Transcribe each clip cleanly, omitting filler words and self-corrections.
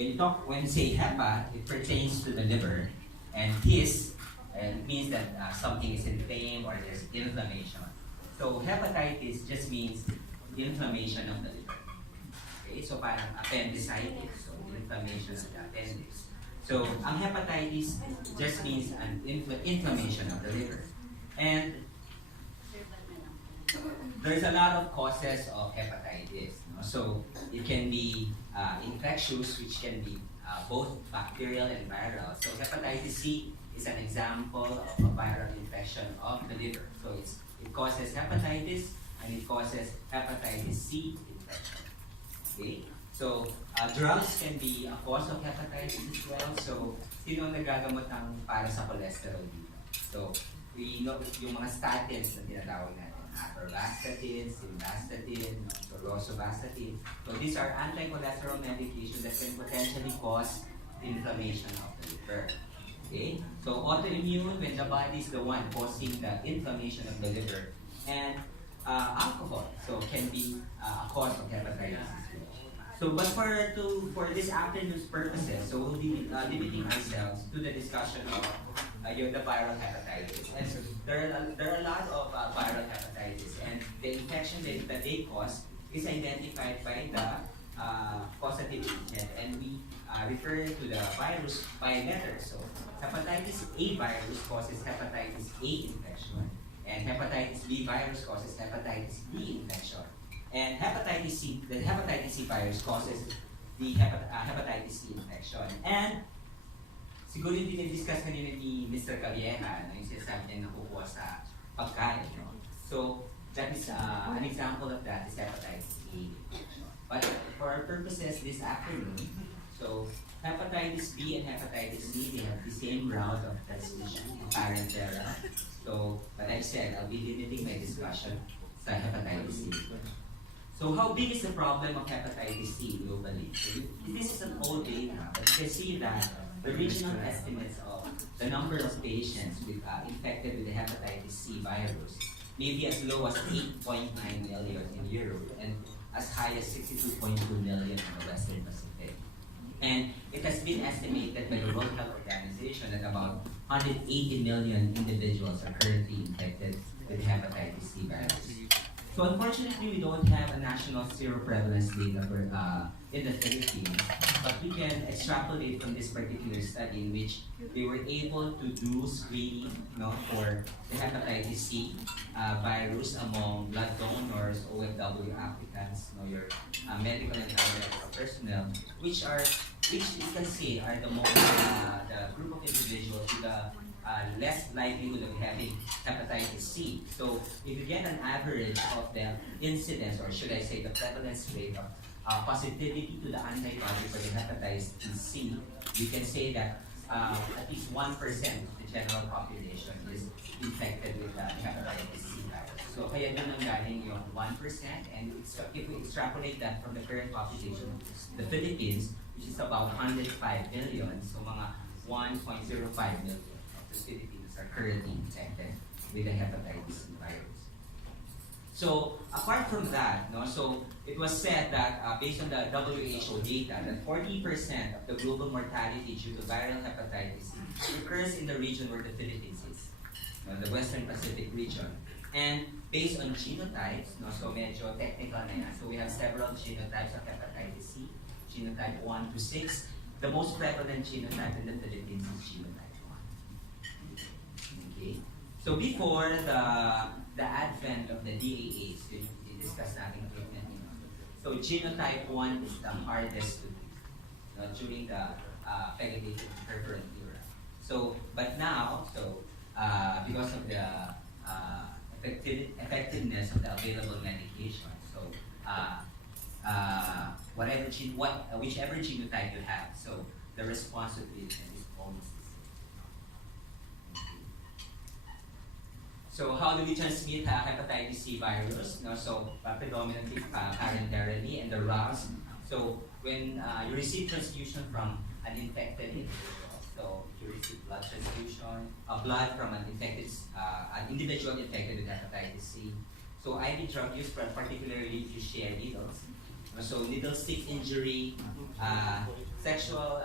when you say HEPA, it pertains to the liver, and his it means that something is inflamed or there's inflammation. So hepatitis just means inflammation of the liver. Okay, so parang appendicitis, so inflammation of the appendix. So ang hepatitis just means an inflammation of the liver. And there's a lot of causes of hepatitis. No? So it can be infectious, which can be both bacterial and viral. So hepatitis C is an example of a viral infection of the liver. So it causes hepatitis and it causes hepatitis C infection. Okay? So drugs can be a cause of hepatitis as well. So sino ang nagagamot ng para sa cholesterol dito? So we know yung mga statins na tinatawag natin. Atorvastatin, simvastatin, so rosuvastatin. So these are anti-cholesterol medications that can potentially cause inflammation of the liver. Okay? So autoimmune, when the body is the one causing the inflammation of the liver, and alcohol, so can be a cause of hepatitis. So, but for this afternoon's purposes, so we'll be limiting ourselves to the discussion of the viral hepatitis. And so there are a lot of viral hepatitis, and the infection that they cause is identified by the causative agent, and we refer to the virus by letters. So, hepatitis A virus causes hepatitis A infection, and hepatitis B virus causes hepatitis B infection. And hepatitis C, the hepatitis C virus causes the hepatitis C infection. And siguro yung dinidiscuss kanina ni Mr. Calleja, yung sinasabi niya nakukuha sa pagkain. No? So that is an example of that is hepatitis A infection. But for our purposes this afternoon, so hepatitis B and hepatitis C, they have the same route of transmission, parenteral. So, but I said, I'll be limiting my discussion sa hepatitis C. So how big is the problem of hepatitis C globally? So this is an old data, but you can see that the regional estimates of the number of patients with, infected with the hepatitis C virus may be as low as 8.9 million in Europe and as high as 62.2 million in the Western Pacific. And it has been estimated by the World Health Organization that about 180 million individuals are currently infected with hepatitis C virus. So unfortunately, we don't have a national seroprevalence data for, in the Philippines, but we can extrapolate from this particular study in which they were able to do screening, for the hepatitis C virus among blood donors, OFW applicants, your medical and paramedical personnel, which you can say are the most the group of individuals with the less likelihood of having hepatitis C. So if you get an average of the incidence, or should I say the prevalence rate of positivity to the antibody for the hepatitis C, you can say that at least 1% of the general population is infected with the hepatitis C virus. So kaya doon ang galing yung 1%, and if we extrapolate that from the current population of the Philippines, which is about 105 million, so mga 1.05 million. The Philippines are currently infected with the hepatitis C virus. So apart from that, so it was said that based on the WHO data, that 40% of the global mortality due to viral hepatitis C occurs in the region where the Philippines is, the Western Pacific region. And based on genotypes, so medyo technical na yan. So we have several genotypes of hepatitis C, genotype 1 to 6. The most prevalent genotype in the Philippines is genotype. So before the advent of the DAAs, we discussed natin treatment. So genotype 1 is the hardest to do during the pegylated perforant era. So, but now, because of the effectiveness of the available medication, so whichever genotype you have, so the response to treatment is almost the same. So how do we transmit hepatitis C virus? So predominantly parenterally, and the routes. So when you receive transfusion from an infected individual, so you receive blood transfusion, blood from an individual infected with hepatitis C. So IV drug use, particularly if you share needles. So needle stick injury, sexual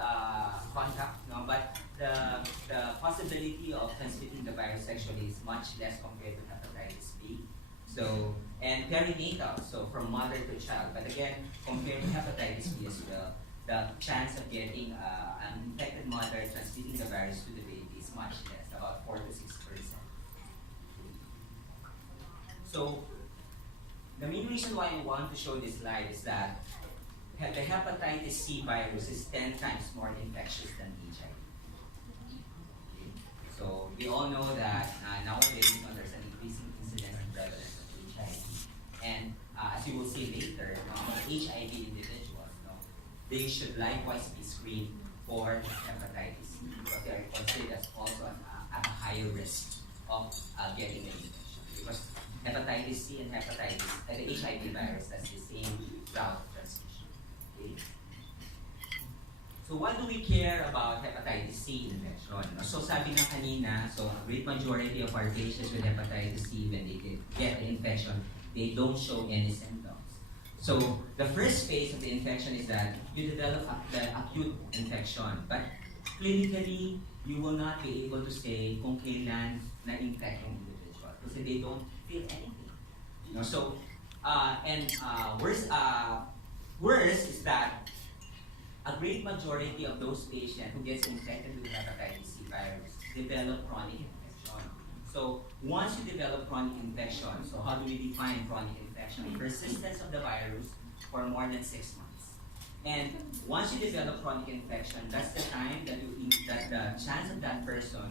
contact, no? But the possibility of transmitting the virus sexually is much less compared to hepatitis B. So, and perinatal, so from mother to child. But again, compared to hepatitis B as well, the chance of getting an infected mother transmitting the virus to the baby is much less, about 4 to 6%. So, the main reason why I want to show this slide is that the hepatitis C virus is 10 times more infectious than HIV. Okay. So we all know that nowadays there's an increasing incidence and prevalence of HIV. And as you will see later, HIV individuals, they should likewise be screened for hepatitis C because they are considered as also at a higher risk of getting an infection. Because hepatitis C and the HIV virus has the same route of transmission. Okay? So why do we care about hepatitis C infection? So sabi nga kanina, so a great majority of our patients with hepatitis C, when they get the infection, they don't show any symptoms. So the first phase of the infection is that you develop the acute infection, but clinically, you will not be able to say kung kailan na-infect yung individual kasi they don't feel anything. So, worse is that a great majority of those patients who gets infected with hepatitis C virus develop chronic infection. So once you develop chronic infection, so how do we define chronic infection? Persistence of the virus for more than 6 months. And once you develop chronic infection, that's the time that the chance of that person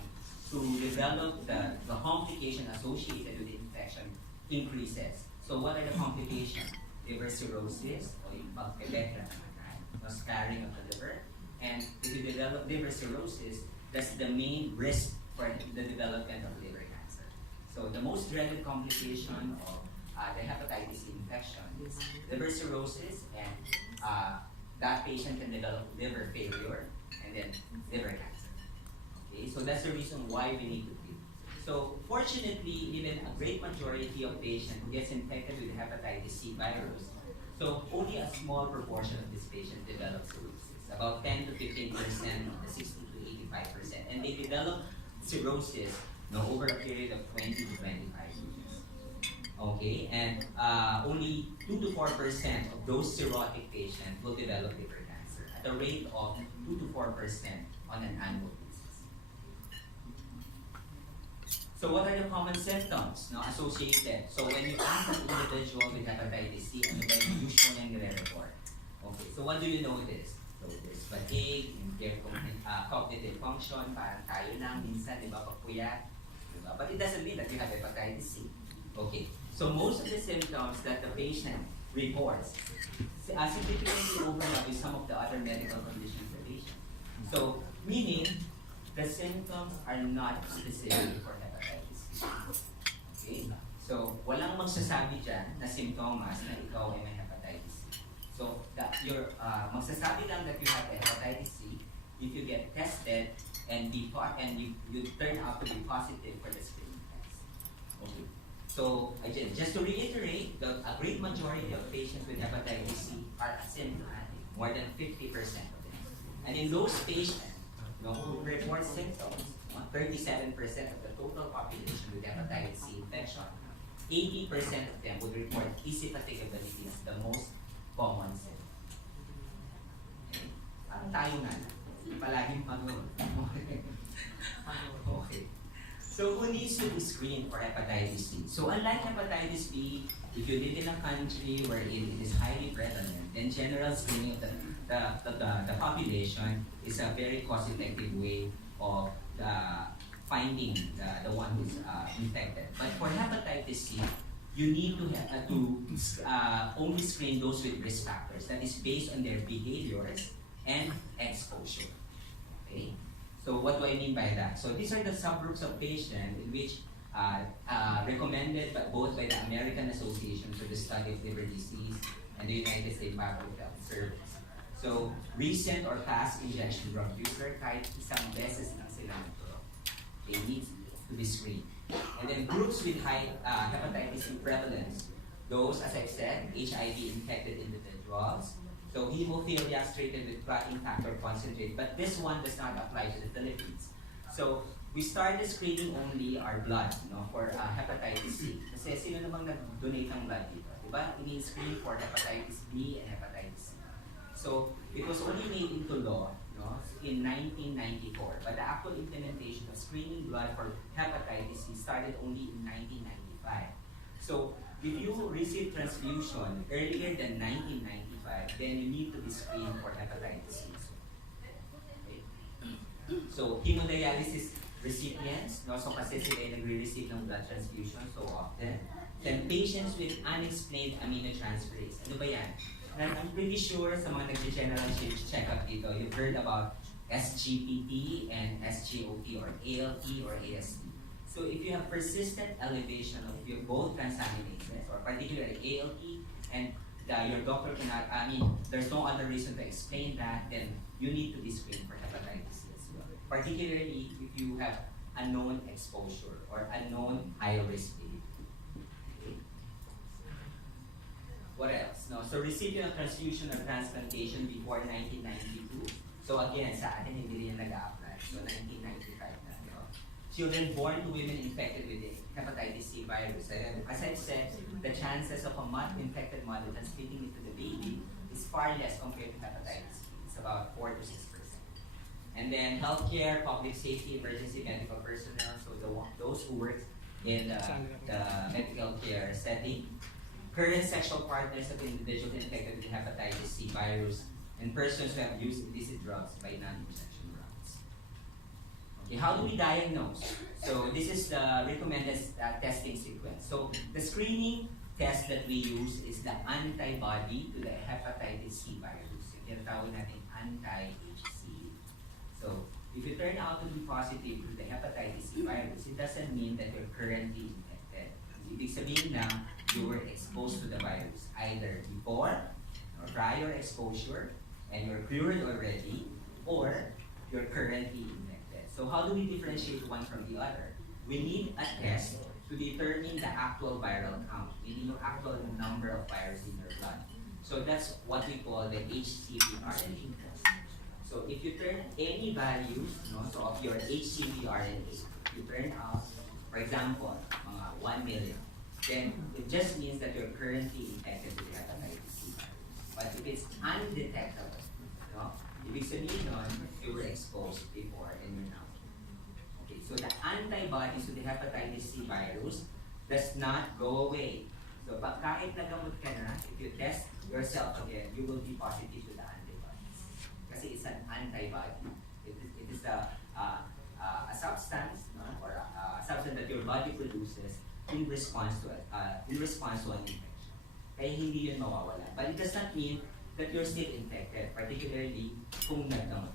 to develop the complication associated with the infection increases. So what are the complications? Liver cirrhosis, o yung pagkebekla naman, scarring of the liver. And if you develop liver cirrhosis, that's the main risk for the development of liver cancer. So the most dreaded complication of the hepatitis C infection is liver cirrhosis, and that patient can develop liver failure and then liver cancer. Okay, so that's the reason why we need to treat. So fortunately, even a great majority of patients who gets infected with the hepatitis C virus, so only a small proportion of these patients develop cirrhosis, about 10 to 15% of the 60 to 85%, and they develop cirrhosis over a period of 20 to 25 years. Okay, and only 2 to 4% of those cirrhotic patients will develop liver cancer at a rate of 2 to 4% on an annual basis. So what are the common symptoms associated? So when you ask an individual with hepatitis C, ano ba yung usual na nire-report? Okay, so what do you notice? So there's fatigue, impaired cognitive function, parang tayo lang, minsan, di ba, pagpuyat. Diba? But it doesn't mean that you have hepatitis C. Okay, so most of the symptoms that the patient reports significantly overlap with some of the other medical conditions of the patient. So, meaning, the symptoms are not specific for hepatitis C. Okay? So, walang magsasabi dyan na symptoms na ikaw ay may hepatitis C. So, magsasabi lang that you have hepatitis C if you get tested and you turn out to be positive for the screening test. Okay. So, again, just to reiterate, a great majority of patients with hepatitis C are asymptomatic, more than 50% of them. And in those patients, who report symptoms, 37% of the total population with hepatitis C infection, 80% of them would report easy fatigability as the most common symptom. Okay? Parang tayo nga na. Palaging pagod. Okay. So who needs to be screened for hepatitis C? So unlike hepatitis B, if you live in a country where it is highly prevalent, then general screening of the population is a very cost-effective way of finding the one who's infected. But for hepatitis C, you need to only screen those with risk factors. That is based on their behaviors and exposure. Okay? So what do I mean by that? So these are the subgroups of patients in which recommended both by the American Association for the Study of Liver Disease and the United States Public Health Service. So recent or past injection drug user, kahit isang beses lang sila nagturo, they need to be screened. And then groups with high hepatitis C prevalence, those, as I said, HIV-infected individuals, So hemophilia treated with clotting factor concentrate, but this one does not apply to the Philippines. So we started screening only our blood, for hepatitis C. Kasi sino namang nag-donate ng blood dito? Diba? Ini-screen for hepatitis B and hepatitis C. So it was only made into law, in 1994, but the actual implementation of screening blood for hepatitis C started only in 1995. So if you receive transfusion earlier than 1995, then you need to be screened for hepatitis C. Okay. So hemodialysis recipients, so kasi sila ay nagre-receive ng blood transfusion so often. Then patients with unexplained aminotransferase. Ano ba yan? I'm pretty sure sa mga nag-general check-up dito, you've heard about SGPT and SGOT or ALT or AST. So if you have persistent elevation of your both transaminases, or particularly ALT, and your doctor cannot, there's no other reason to explain that, then you need to be screened for hepatitis C as well. Particularly if you have a known exposure or a known high-risk age. Okay. What else? So recipient of transfusion or transplantation before 1992. So again, sa atin hindi rin nag-a-apply. So 1995 na. Children born to women infected with the hepatitis C virus. As I said, the chances of a infected mother transmitting it to the baby is far less compared to hepatitis C. It's about 4 to 6%. And then healthcare, public safety, emergency medical personnel, so those who work in the medical care setting, current sexual partners of individuals infected with hepatitis C virus, and persons who have used illicit drugs by non-protection routes. Okay, how do we diagnose? So this is the recommended testing sequence. So the screening test that we use is the antibody to the hepatitis C virus. Yung tinatawag natin anti-HCV. So if you turn out to be positive to the hepatitis C virus, it doesn't mean that you're currently infected. Ibig sabihin na you were exposed to the virus either before or prior exposure and you're cured already, or you're currently infected. So how do we differentiate one from the other? We need a test to determine the actual viral count, meaning your actual number of virus in your blood. So that's what we call the HCV RNA test. So if you turn any values, so of your HCV RNA, you turn out, for example, mga 1 million, then it just means that you're currently infected with hepatitis C virus. But if it's undetectable, ibig sabihin nun, you were exposed before and you're now. Okay, so the antibodies to the hepatitis C virus does not go away. So kahit nagamot ka na, if you test yourself again, you will be positive to the antibodies. Kasi it's an antibody. It is a substance, or a substance that your body produces in response to an infection. Kaya hindi yun mawawala. But it does not mean that you're still infected, particularly kung nagdamot.